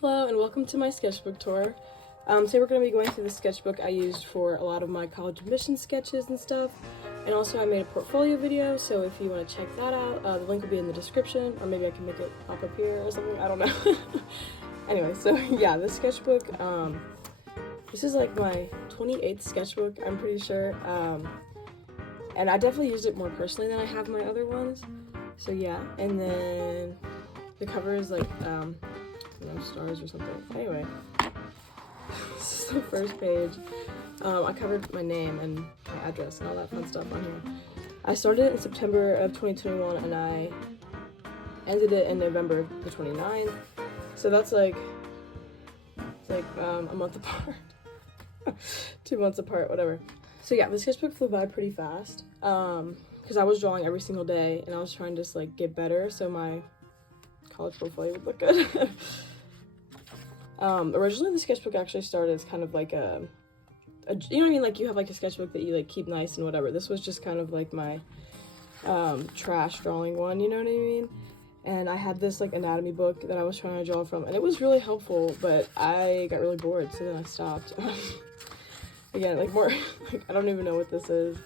Hello and welcome to my sketchbook tour. Today we're going to be going through the sketchbook I used for a lot of my college admission sketches and stuff. And also I made a portfolio video, so if you want to check that out, the link will be in the description, or maybe I can make it pop up here or something, I don't know. Anyway, so yeah, this sketchbook, this is like my 28th sketchbook, I'm pretty sure. And I definitely used it more personally than I have my other ones. So yeah, and then the cover is like, stars or something. Anyway, this is the first page. I covered my name and my address and all that fun stuff on here. I started it in September of 2021 and I ended it in November the 29th. So that's like, a month apart. 2 months apart, whatever. So yeah, the sketchbook flew by pretty fast. Because I was drawing every single day and I was trying to just like get better so my college portfolio would look good. Originally the sketchbook actually started as kind of like a you know what I mean, like you have like a sketchbook that you like keep nice and whatever. This was just kind of like my trash drawing one, you know what I mean? And I had this like anatomy book that I was trying to draw from and it was really helpful, but I got really bored, so then I stopped. Again, like more like I don't even know what this is.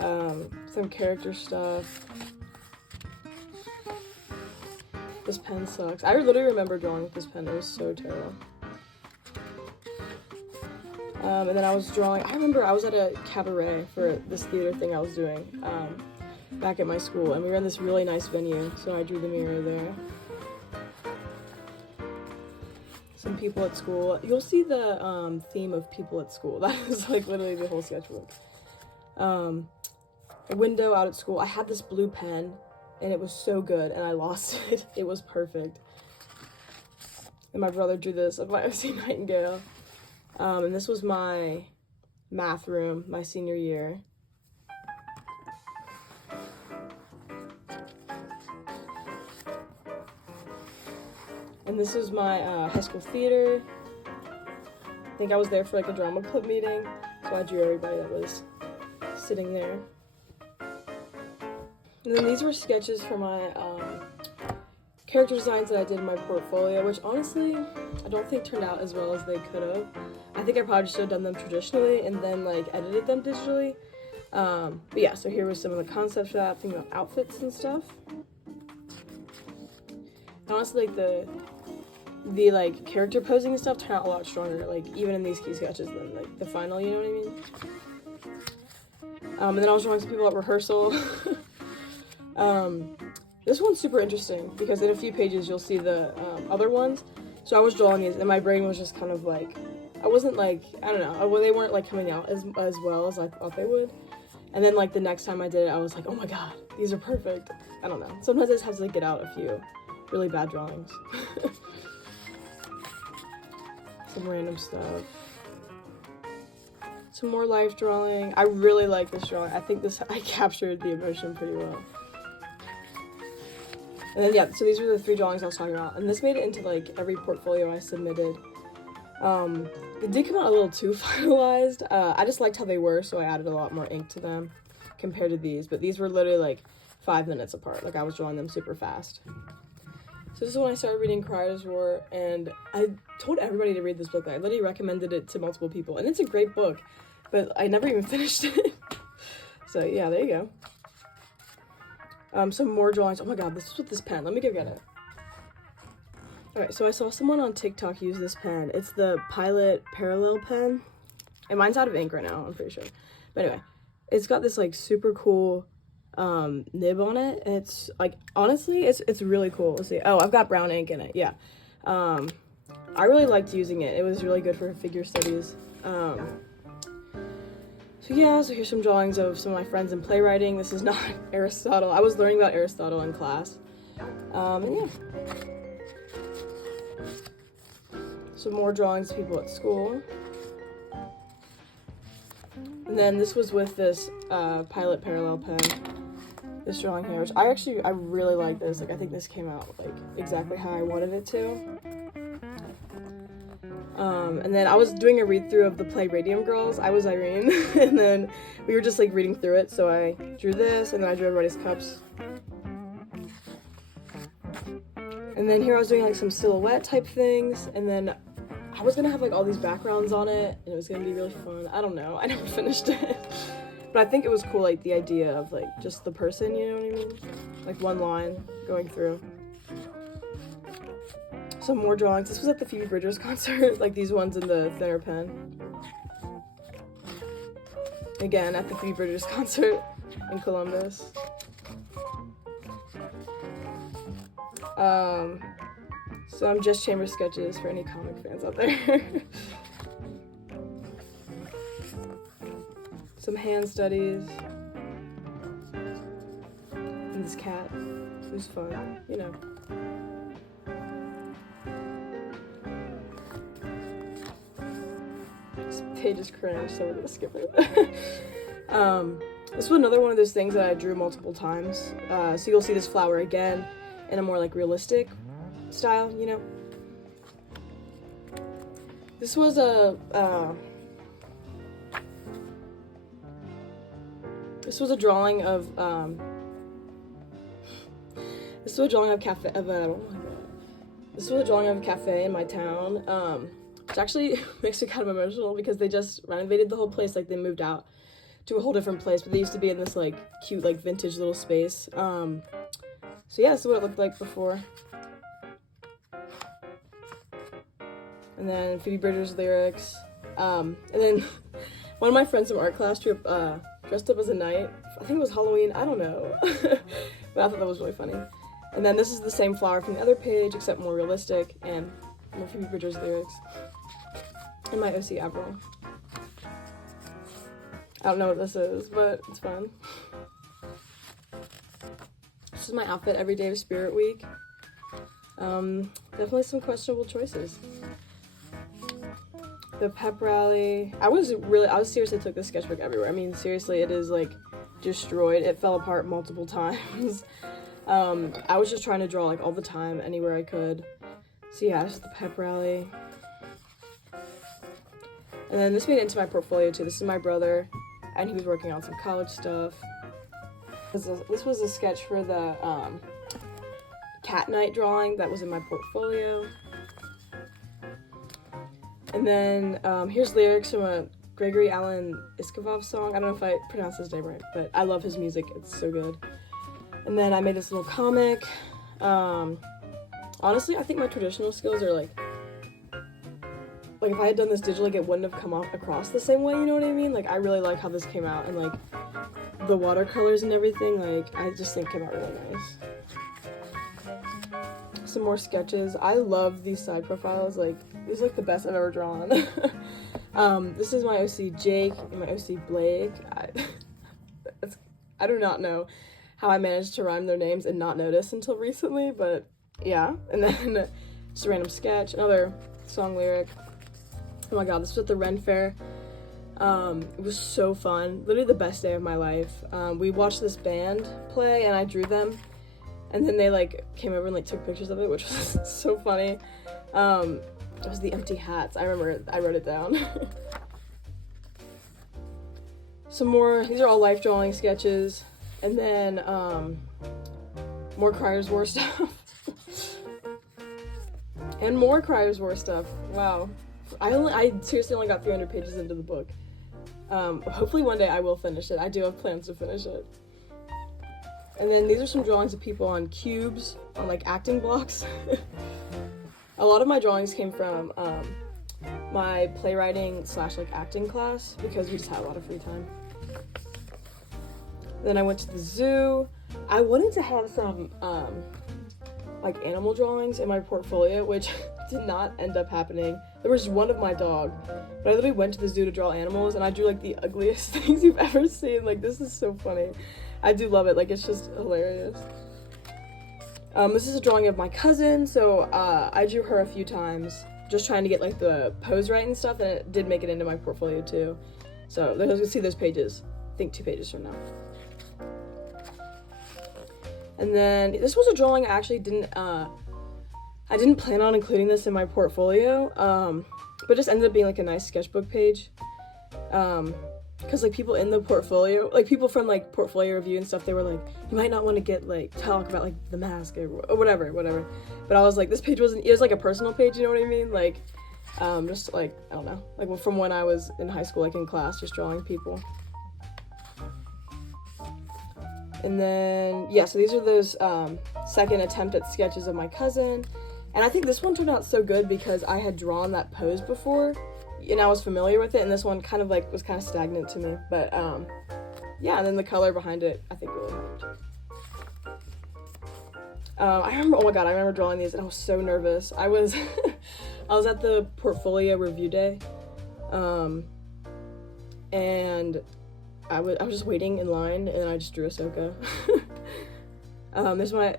Some character stuff. This pen sucks. I literally remember drawing with this pen. It was so terrible. And then I was drawing. I remember I was at a cabaret for this theater thing I was doing back at my school, and we were in this really nice venue, so I drew the mirror there. Some people at school. You'll see the theme of people at school. That is like literally the whole sketchbook. A window out at school. I had this blue pen. And it was so good, and I lost it. It was perfect. And my brother drew this of my O.C. Nightingale. And this was my math room, my senior year. And this was my high school theater. I think I was there for like a drama club meeting, so I drew everybody that was sitting there. And then these were sketches for my character designs that I did in my portfolio, which honestly, I don't think turned out as well as they could have. I think I probably should have done them traditionally and then like edited them digitally. But yeah, so here was some of the concept for that, thinking about outfits and stuff. Honestly, like the like character posing and stuff turned out a lot stronger, like even in these key sketches than like the final, you know what I mean? And then I was drawing some people at rehearsal. This one's super interesting because in a few pages you'll see the other ones. So I was drawing these and my brain was just kind of like, I wasn't like, I don't know, they weren't like coming out as well as I thought they would. And then like the next time I did it, I was like, oh my god, these are perfect. I don't know. Sometimes I just have to like get out a few really bad drawings. Some random stuff. Some more life drawing. I really like this drawing. I think I captured the emotion pretty well. And then yeah, so these were the 3 drawings I was talking about, and this made it into like every portfolio I submitted. It did come out a little too finalized. I just liked how they were, so I added a lot more ink to them compared to these, but these were literally like 5 minutes apart. Like I was drawing them super fast. So this is when I started reading Criers Roar, and I told everybody to read this book. I literally recommended it to multiple people, and it's a great book, but I never even finished it. So yeah, there you go. Some more drawings. Oh my god, this is with this pen. Let me go get it. Alright, so I saw someone on TikTok use this pen. It's the Pilot Parallel pen. And mine's out of ink right now, I'm pretty sure. But anyway, it's got this like super cool nib on it. And it's like, honestly, it's really cool. Let's see. Oh, I've got brown ink in it. Yeah. I really liked using it. It was really good for figure studies. So yeah, so here's some drawings of some of my friends in playwriting. This is not Aristotle. I was learning about Aristotle in class. And yeah. Some more drawings of people at school. And then this was with this Pilot Parallel pen. This drawing here, which I really like this. Like I think this came out like exactly how I wanted it to. And then I was doing a read-through of the play Radium Girls. I was Irene, and then we were just like reading through it, so I drew this, and then I drew everybody's cups. And And then here I was doing like some silhouette type things, and then I was gonna have like all these backgrounds on it, and it was gonna be really fun. I don't know, I never finished it. But I think it was cool, like the idea of like just the person, you know what I mean? Like one line going through. Some more drawings. This was at the Phoebe Bridgers concert, like these ones in the thinner pen. Again, at the Phoebe Bridgers concert in Columbus. Some Just Chamber sketches for any comic fans out there. Some hand studies. And this cat, who's fun, you know. This page is cringe, so we're gonna skip it. This was another one of those things that I drew multiple times. So you'll see this flower again in a more like realistic style, you know. This was a drawing of this was a drawing of cafe of a this was a drawing of a cafe in my town, which actually makes me kind of emotional because they just renovated the whole place. Like they moved out to a whole different place, but they used to be in this like cute like vintage little space. So yeah, this is what it looked like before. And then Phoebe Bridgers lyrics. And then one of my friends from art class dressed up as a knight. I think it was Halloween, I don't know. But I thought that was really funny. And then this is the same flower from the other page, except more realistic, and more Phoebe Bridgers lyrics. And my OC Avril. I don't know what this is, but it's fun. This is my outfit every day of Spirit Week. Definitely some questionable choices. The pep rally. I seriously took this sketchbook everywhere. I mean, seriously, it is like destroyed. It fell apart multiple times. I was just trying to draw like all the time, anywhere I could. So yeah, this is the pep rally. And then this made it into my portfolio too. This is my brother, and he was working on some college stuff. This was a sketch for the cat night drawing that was in my portfolio. And then here's lyrics from a Gregory Alan Isakov song. I don't know if I pronounced his name right, but I love his music. It's so good. And then I made this little comic. Honestly, I think my traditional skills are like if I had done this digitally, it wouldn't have come across the same way, you know what I mean? Like, I really like how this came out, and like the watercolors and everything, like I just think came out really nice. Some more sketches. I love these side profiles. Like, these are like the best I've ever drawn. This is my OC Jake and my OC Blake. I do not know how I managed to rhyme their names and not notice until recently, but yeah. And then just a random sketch, another song lyric. Oh my god, this was at the Ren Fair. It was so fun. Literally the best day of my life. We watched this band play and I drew them. And then they like came over and like took pictures of it, which was so funny. It was the empty hats. I remember I wrote it down. Some more, these are all life drawing sketches. And then more Cryers War stuff. And more Cryers War stuff. Wow. I seriously only got 300 pages into the book. Hopefully one day I will finish it. I do have plans to finish it. And then these are some drawings of people on cubes, on like acting blocks. A lot of my drawings came from my playwriting / like acting class because we just had a lot of free time. Then I went to the zoo. I wanted to have some like animal drawings in my portfolio, which did not end up happening. There was one of my dog, but I literally went to the zoo to draw animals, and I drew like the ugliest things you've ever seen. Like, this is so funny. I do love it. Like, it's just hilarious. This is a drawing of my cousin, so I drew her a few times, just trying to get like the pose right and stuff, and it did make it into my portfolio too. So you can see those pages. I think 2 pages from now. And then this was a drawing I actually didn't plan on including this in my portfolio, but just ended up being like a nice sketchbook page. because like people in the portfolio, like people from like portfolio review and stuff, they were like, you might not want to get like talk about like the mask or whatever. But I was like, this page wasn't, it was like a personal page, you know what I mean? Like just like, I don't know, like from when I was in high school, like in class, just drawing people. And then yeah, so these are those second attempt at sketches of my cousin, and I think this one turned out so good because I had drawn that pose before and I was familiar with it, and this one kind of like was kind of stagnant to me, but yeah, and then the color behind it I think really helped. I remember, oh my god, I remember drawing these and I was so nervous. I was I was at the portfolio review day, and I was just waiting in line, and then I just drew Ahsoka. There's my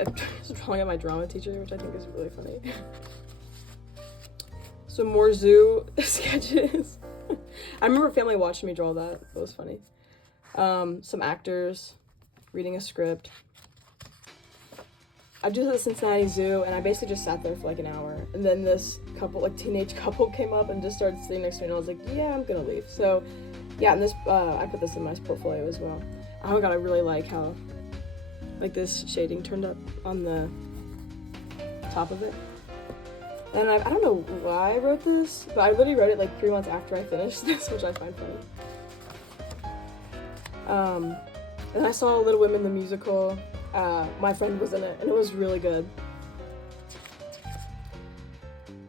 drawing of my drama teacher, which I think is really funny. Some more zoo sketches. I remember family watching me draw that. That was funny. Some actors reading a script. I drew the Cincinnati Zoo, and I basically just sat there for like an hour. And then this couple, like teenage couple, came up and just started sitting next to me, and I was like, yeah, I'm gonna leave. So yeah, and this I put this in my portfolio as well. Oh my god, I really like how like this shading turned up on the top of it. And I don't know why I wrote this, but I literally wrote it like 3 months after I finished this, which I find funny. And I saw Little Women the musical. My friend was in it, and it was really good.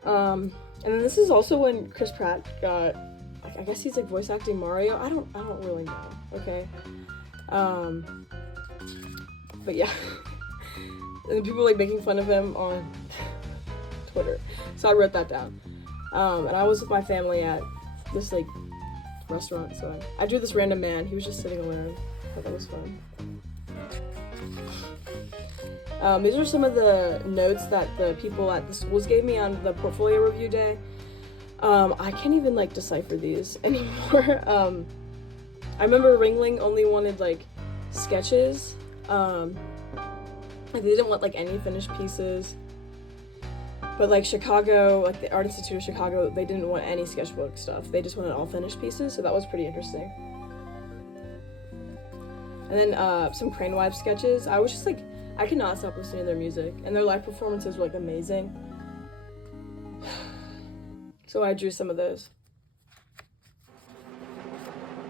And then this is also when Chris Pratt got, like, I guess he's like voice acting Mario. I don't really know. Okay. But yeah. And people like making fun of him on Twitter. So I wrote that down. And I was with my family at this like restaurant, so I drew this random man. He was just sitting alone. I thought that was fun. These are some of the notes that the people at the schools gave me on the portfolio review day. I can't even like decipher these anymore. I remember Ringling only wanted like sketches. They didn't want like any finished pieces. But like Chicago, like the Art Institute of Chicago, they didn't want any sketchbook stuff. They just wanted all finished pieces, so that was pretty interesting. And then some Crane Wives sketches. I was just like, I could not stop listening to their music, and their live performances were like amazing. So I drew some of those.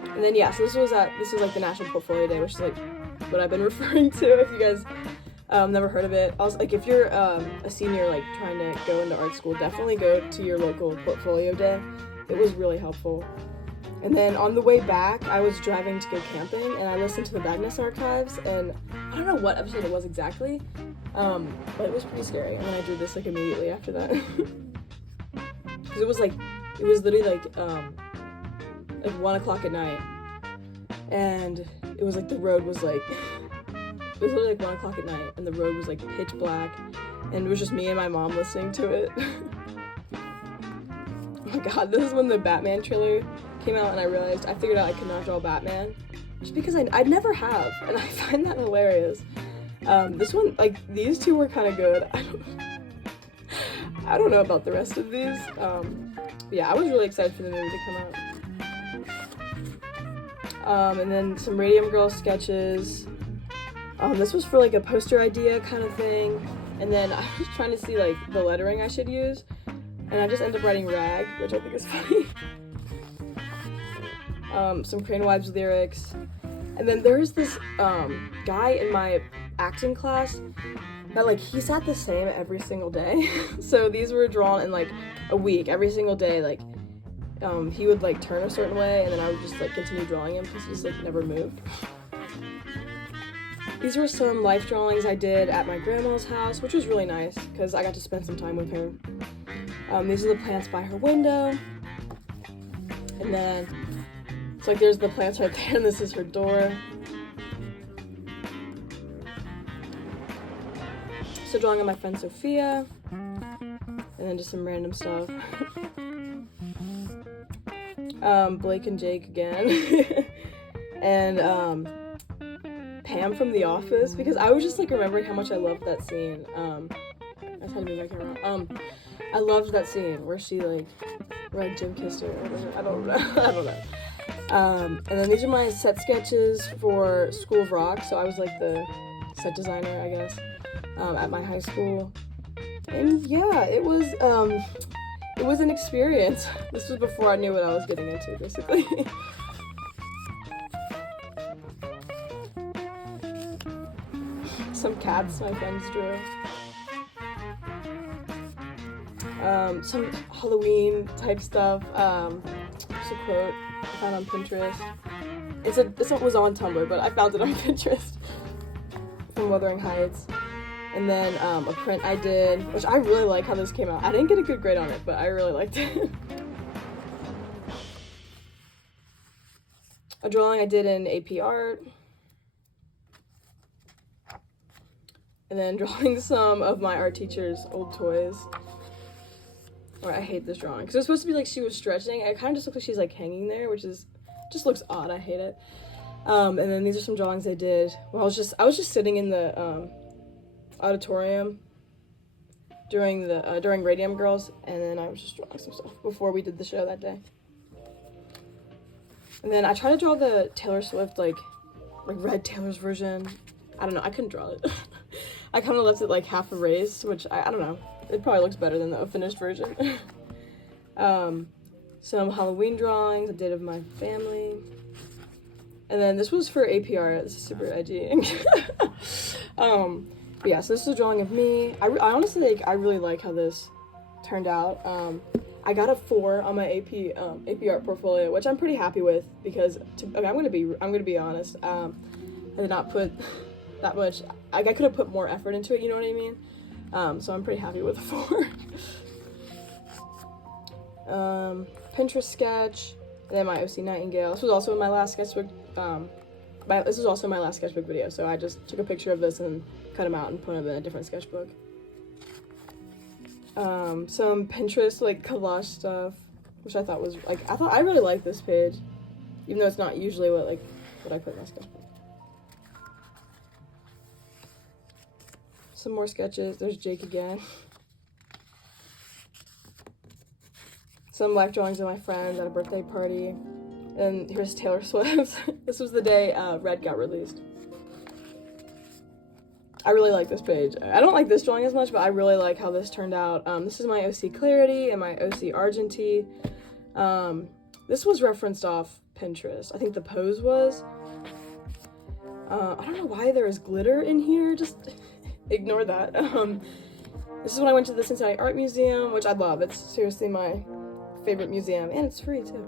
And then yeah, so this was like the National Portfolio Day, which is like what I've been referring to if you guys never heard of it. Also, like if you're a senior like trying to go into art school, definitely go to your local portfolio day. It was really helpful. And then on the way back, I was driving to go camping, and I listened to the Bagness Archives, and I don't know what episode it was exactly, but it was pretty scary. And then I drew this like immediately after that. Because it was literally like 1 o'clock at night, and it was like the road was like, it was literally like 1 o'clock at night, and the road was like pitch black, and it was just me and my mom listening to it. Oh my god, this is when the Batman trailer came out, and I realized I figured out I could not draw Batman, just because I never have, and I find that hilarious. This one, like, these two were kind of good. I don't know about the rest of these. But yeah, I was really excited for the movie to come out. And then some Radium Girl sketches. This was for like a poster idea kind of thing, and then I was trying to see like the lettering I should use, and I just ended up writing rag, which I think is funny. Some Crane Wives lyrics, and then there's this guy in my acting class that like he sat the same every single day. So these were drawn in like a week, every single day. Like he would like turn a certain way, and then I would just like continue drawing him because he just like never moved. These were some life drawings I did at my grandma's house, which was really nice because I got to spend some time with her. These are the plants by her window, and then it's like there's the plants right there, and this is her door. So drawing on my friend Sophia, and then just some random stuff. Blake and Jake again, and Pam from The Office, because I was just like remembering how much I loved that scene. I just had to move my camera. I loved that scene where she like, where like Jim kissed her. I don't know. And then these are my set sketches for School of Rock. So I was like the set designer, I guess, at my high school. And yeah, it was an experience. This was before I knew what I was getting into, basically. Some cats my friends drew. Some Halloween type stuff. Just a quote I found on Pinterest. This one was on Tumblr, but I found it on Pinterest from Wuthering Heights. And then a print I did, which I really like how this came out. I didn't get a good grade on it, but I really liked it. A drawing I did in AP Art. And then drawing some of my art teacher's old toys. Or I hate this drawing because it was supposed to be like she was stretching. It kind of just looks like she's like hanging there, which is just looks odd. I hate it. And then these are some drawings I did. Well, I was just sitting in the auditorium during Radium Girls, and then I was just drawing some stuff before we did the show that day. And then I tried to draw the Taylor Swift like Red Taylor's version. I don't know. I couldn't draw it. I kind of left it like half erased, which I don't know. It probably looks better than the finished version. Some Halloween drawings I did of my family. And then this was for APR. This is super edgy. But yeah, so this is a drawing of me. I honestly I really like how this turned out. I got a 4 on my AP art portfolio, which I'm pretty happy with because I'm gonna be honest. I did not put that much. I could have put more effort into it. You know what I mean? So I'm pretty happy with a 4. Pinterest sketch, and then my OC Nightingale. This was also in my last sketchbook. This is also my last sketchbook video, so I just took a picture of this and cut them out and put them in a different sketchbook. Some Pinterest like collage stuff, which I thought was like I really liked this page, even though it's not usually what I put in my sketchbook. Some more sketches. There's Jake again. Some life drawings of my friends at a birthday party. And here's Taylor Swift. This was the day Red got released. I really like this page. I don't like this drawing as much, but I really like how this turned out. This is my OC Clarity and my OC Argenty. This was referenced off Pinterest. I think the pose was. I don't know why there is glitter in here. Just ignore that. This is when I went to the Cincinnati Art Museum, which I love. It's seriously my favorite museum, and it's free too.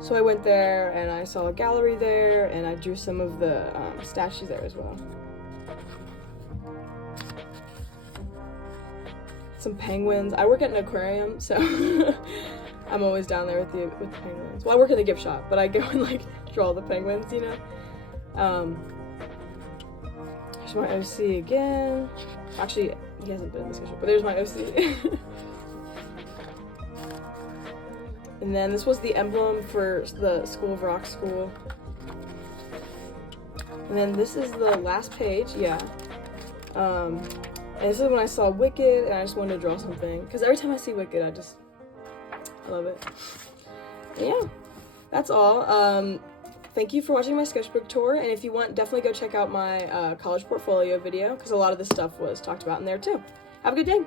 So I went there and I saw a gallery there, and I drew some of the statues there as well. Some penguins. I work at an aquarium, so I'm always down there with the penguins. Well, I work in the gift shop, but I go and like draw the penguins, you know. Here's my OC again. Actually, he hasn't been in this sketchbook, but there's my OC. And then this was the emblem for the School of Rock school. And then this is the last page, yeah. And this is when I saw Wicked, and I just wanted to draw something. Because every time I see Wicked, I love it. And yeah, that's all. Thank you for watching my sketchbook tour, and if you want, definitely go check out my college portfolio video, because a lot of this stuff was talked about in there too. Have a good day!